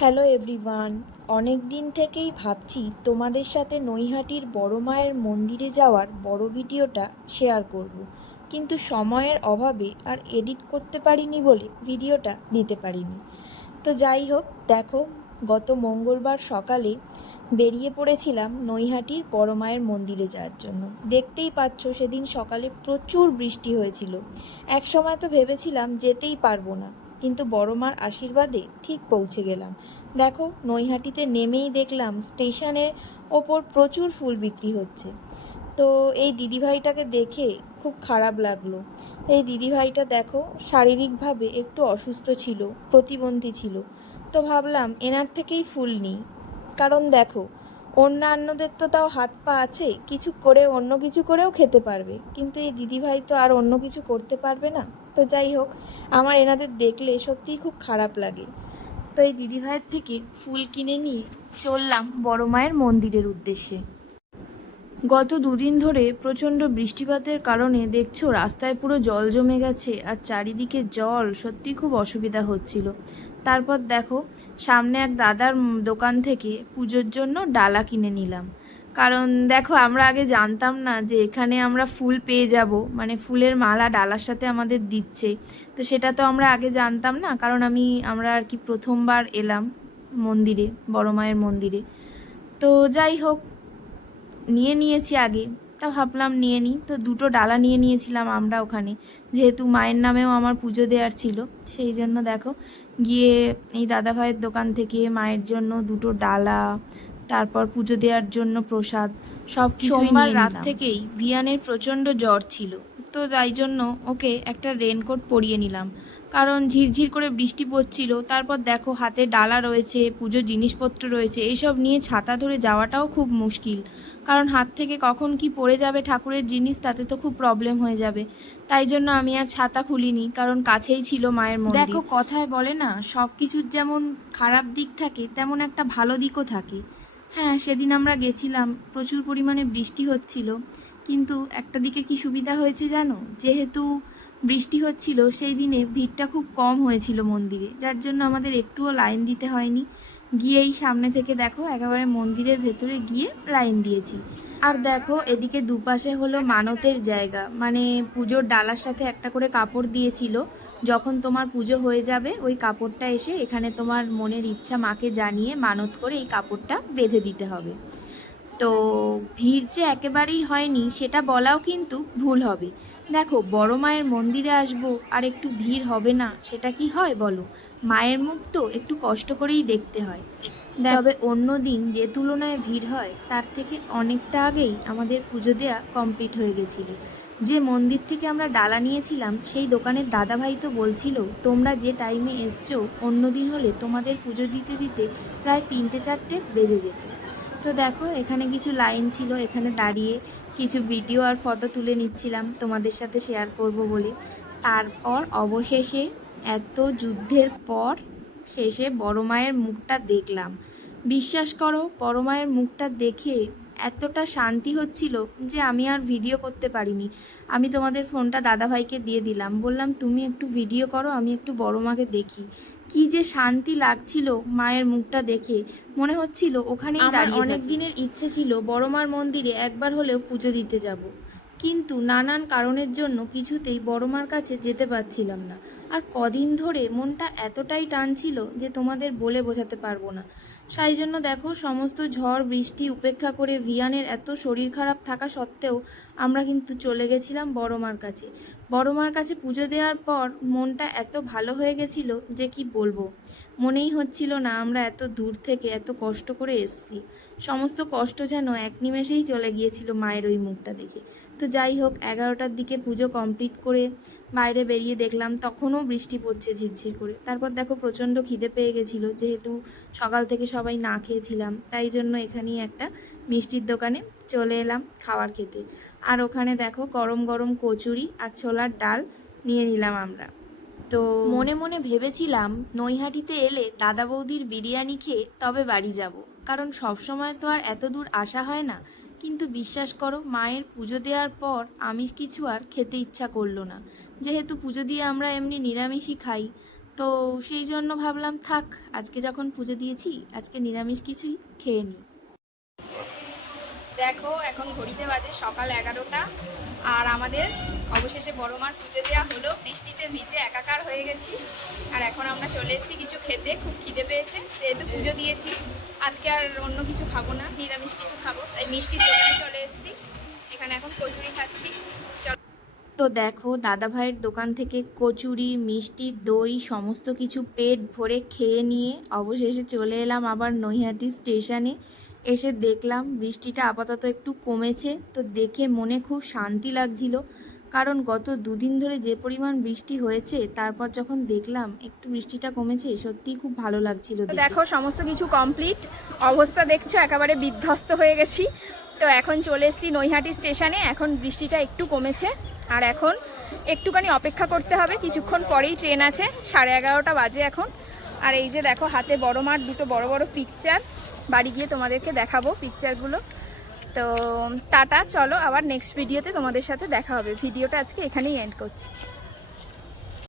Hello everyone. অনেক দিন থেকেই ভাবছি তোমাদের সাথে নৈহাটির বড় মায়ের মন্দিরে যাওয়ার বড় ভিডিওটা শেয়ার করব, কিন্তু সময়ের অভাবে আর এডিট করতে পারিনি বলে ভিডিওটা দিতে পারিনি। তো যাই হোক, দেখো, গত মঙ্গলবার সকালে বেরিয়ে পড়েছিলাম নৈহাটির বড় মায়ের মন্দিরে যাওয়ার জন্য। দেখতেই পাচ্ছ, সেদিন সকালে প্রচুর বৃষ্টি হয়েছিল। এক সময় তো ভেবেছিলাম যেতেই পারবো না, কিন্তু বড় মার আশীর্বাদে ঠিক পৌঁছে গেলাম। দেখো, নৈহাটিতে নেমেই দেখলাম স্টেশনের ওপর প্রচুর ফুল বিক্রি হচ্ছে। তো এই দিদিভাইটাকে দেখে খুব খারাপ লাগলো। এই দিদিভাইটা দেখো, শারীরিকভাবে একটু অসুস্থ ছিল, প্রতিবন্ধী ছিল। তো ভাবলাম এনার থেকেই ফুল নিই, কারণ দেখো, অন্যান্যদের তো তাও হাত পা আছে, কিছু করে অন্য কিছু করেও খেতে পারবে, কিন্তু এই দিদিভাই তো আর অন্য কিছু করতে পারবে না। তো যাই হোক, আমার এনাদের দেখলে সত্যিই খুব খারাপ লাগে। তো এই দিদিভাইয়ের থেকে ফুল কিনে নিয়ে চললাম বড় মায়ের মন্দিরের উদ্দেশ্যে। গত দুদিন ধরে প্রচণ্ড বৃষ্টিপাতের কারণে দেখছো রাস্তায় পুরো জল জমে গেছে, আর চারিদিকে জল, সত্যি খুব অসুবিধা হচ্ছিল। তারপর দেখো, সামনে এক দাদার দোকান থেকে পুজোর জন্য ডালা কিনে নিলাম। কারণ দেখো, আমরা আগে জানতাম না যে এখানে আমরা ফুল পেয়ে যাব, মানে ফুলের মালা ডালার সাথে আমাদের দিচ্ছে। তো সেটা তো আমরা আগে জানতাম না, কারণ আমরা আর কি প্রথমবার এলাম মন্দিরে, বড় মায়ের মন্দিরে। তো যাই হোক, নিয়ে নিয়েছি আগে, তা ভাবলাম নিয়ে নিই। তো দুটো ডালা নিয়ে নিয়েছিলাম আমরা ওখানে, যেহেতু মায়ের নামেও আমার পুজো দেওয়ার ছিল। সেই জন্য দেখো, গিয়ে এই দাদাভাইয়ের দোকান থেকে মায়ের জন্য দুটো ডালা, তারপর পুজো দেওয়ার জন্য প্রসাদ, সব কিছুই নিয়ে নিলাম। রাত থেকেই ভিয়ানের প্রচণ্ড জ্বর ছিল, তো তাই জন্য ওকে একটা রেনকোট পরিয়ে নিলাম, কারণ ঝিরঝির করে বৃষ্টি পড়ছিল। তারপর দেখো, হাতে ডালা রয়েছে, পুজোর জিনিসপত্র রয়েছে, এইসব নিয়ে ছাতা ধরে যাওয়াটাও খুব মুশকিল, কারণ হাত থেকে কখন কি পড়ে যাবে ঠাকুরের জিনিস, তাতে তো খুব প্রবলেম হয়ে যাবে। তাই জন্য আমি আর ছাতা খুলিনি, কারণ কাছেই ছিল মায়ের মন্দির। দেখো, কথায় বলে না, সব কিছুর যেমন খারাপ দিক থাকে তেমন একটা ভালো দিকও থাকে। হ্যাঁ, সেদিন আমরা গেছিলাম, প্রচুর পরিমাণে বৃষ্টি হচ্ছিল, কিন্তু একটা দিকে কি সুবিধা হয়েছে জানো, যেহেতু বৃষ্টি হচ্ছিল সেই দিনে ভিড়টা খুব কম হয়েছিল মন্দিরে, যার জন্য আমাদের একটুও লাইন দিতে হয়নি। গিয়েই সামনে থেকে দেখো, একেবারে মন্দিরের ভেতরে গিয়ে লাইন দিয়েছি। আর দেখো, এদিকে দুপাশে হলো মানতের জায়গা, মানে পুজোর ডালার সাথে একটা করে কাপড় দিয়েছিল। যখন তোমার পুজো হয়ে যাবে, ওই কাপড়টা এসে এখানে তোমার মনের ইচ্ছা মাকে জানিয়ে মানত করে এই কাপড়টা বেঁধে দিতে হবে। তো ভিড় যে একেবারেই হয়নি সেটা বলাও কিন্তু ভুল হবে। দেখো, বড় মায়ের মন্দিরে আসবো আর একটু ভিড় হবে না, সেটা কি হয় বলো? মায়ের মুখ তো একটু কষ্ট করেই দেখতে হয়। তবে অন্য দিন যে তুলনায় ভিড় হয় তার থেকে অনেকটা আগেই আমাদের পুজো দেওয়া কমপ্লিট হয়ে গেছিলো। যে মন্দির থেকে আমরা ডালা নিয়েছিলাম সেই দোকানের দাদাভাই তো বলছিল, তোমরা যে টাইমে এসছো অন্য দিন হলে তোমাদের পুজো দিতে দিতে প্রায় 3টে 4টে বেজে যেত। তো দেখো, এখানে কিছু লাইন ছিল, এখানে দাঁড়িয়ে কিছু ভিডিও আর ফটো তুলে নিচ্ছিলাম তোমাদের সাথে শেয়ার করব বলে। তারপর অবশেষে এত যুদ্ধের পর শেষে বড় মায়ের মুখটা দেখলাম। বিশ্বাস করো, বড় মায়ের মুখটা দেখে এতটা শান্তি হচ্ছিল যে আমি আর ভিডিও করতে পারিনি। আমি তোমাদের ফোনটা দাদাভাইকে দিয়ে দিলাম, বললাম তুমি একটু ভিডিও করো, আমি একটু বড় মাকে দেখি। কি যে শান্তি লাগছিল মায়ের মুখটা দেখে, মনে হচ্ছিল ওখানেই দাঁড়িয়ে। অনেক দিনের ইচ্ছে ছিল বড় মার মন্দিরে একবার হলেও পুজো দিতে যাব, কিন্তু নানান কারণের জন্য কিছুতেই বড় মার কাছে যেতে পারছিলাম না। আর কদিন ধরে মনটা এতটাই টানছিল যে তোমাদের বলে বোঝাতে পারবো না। সেই জন্য দেখো, সমস্ত ঝড় বৃষ্টি উপেক্ষা করে ভিয়ানের এত শরীর খারাপ থাকা সত্ত্বেও আমরা কিন্তু চলে গেছিলাম বড় মার কাছে। বড় মার কাছে পুজো দেওয়ার পর মনটা এত ভালো হয়ে গেছিল যে কি বলবো। মনেই হচ্ছিল না আমরা এত দূর থেকে এত কষ্ট করে এসেছি। সমস্ত কষ্ট যেন এক নিমেষেই চলে গিয়েছিল মায়ের ওই মুখটা দেখে। তো যাই হোক, 11টার দিকে পুজো কমপ্লিট করে বাইরে বেরিয়ে দেখলাম তখনও বৃষ্টি পড়ছে ঝিরঝির করে। তারপর দেখো, প্রচণ্ড খিদে পেয়ে গেছিলো, যেহেতু সকাল থেকে সবাই না খেয়েছিলাম, তাই জন্য এখানেই একটা মিষ্টির দোকানে চলে এলাম খাবার খেতে। আর ওখানে দেখো, গরম গরম কচুরি আর ছোলার ডাল নিয়ে নিলাম আমরা। তো মনে মনে ভেবেছিলাম নৈহাটিতে এলে দাদা বৌদির বিরিয়ানি খেয়ে তবে বাড়ি যাব, কারণ সবসময় তো আর এত দূর আসা হয় না। কিন্তু বিশ্বাস করো, মায়ের পুজো দেওয়ার পর আমিষ কিছু আর খেতে ইচ্ছা করলো না। যেহেতু পুজো দিয়ে আমরা এমনি নিরামিষই খাই, তো সেই জন্য ভাবলাম থাক, আজকে যখন পুজো দিয়েছি আজকে নিরামিষ কিছুই খেয়ে নিই। দেখো এখন ঘড়িতে বাজে সকাল 11টা, আর আমাদের অবশেষে বড় মার পুজো দেওয়া হলো। বৃষ্টিতে ভিজে একাকার হয়ে গেছি, আর এখন আমরা চলে এসেছি কিছু খেতে। খুব খিদে পেয়েছে, যেহেতু পুজো দিয়েছি আজকে আর অন্য কিছু খাবো না, নিরামিষ কিছু খাবো, তাই মিষ্টির দোকানে চলে এসেছি। এখানে এখন কচুরি খাচ্ছি। তো দেখো দাদা ভাইয়ের দোকান থেকে কচুরি, মিষ্টি, দই সমস্ত কিছু পেট ভরে খেয়ে নিয়ে অবশেষে চলে এলাম আবার নৈহাটি স্টেশনে। এসে দেখলাম বৃষ্টিটা আপাতত একটু কমেছে, তো দেখে মনে খুব শান্তি লাগছিল, কারণ গত দুদিন ধরে যে পরিমাণ বৃষ্টি হয়েছে তারপর যখন দেখলাম একটু বৃষ্টিটা কমেছে সত্যিই খুব ভালো লাগছিল। দেখো সমস্ত কিছু কমপ্লিট, অবস্থা দেখছো একেবারে বিধ্বস্ত হয়ে গেছি। তো এখন চলে এসেছি নৈহাটি স্টেশনে, এখন বৃষ্টিটা একটু কমেছে, আর এখন একটুখানি অপেক্ষা করতে হবে, কিছুক্ষণ পরেই ট্রেন আছে, 11:30 বাজে এখন। আর এই যে দেখো হাতে বড় মার দুটো বড় বড় পিকচার, বাড়ি গিয়ে তোমাদেরকে দেখাবো পিকচারগুলো। তো টাটা, চলো আবার নেক্সট ভিডিওতে তোমাদের সাথে দেখা হবে। ভিডিওটা আজকে এখানেই এন্ড করছি।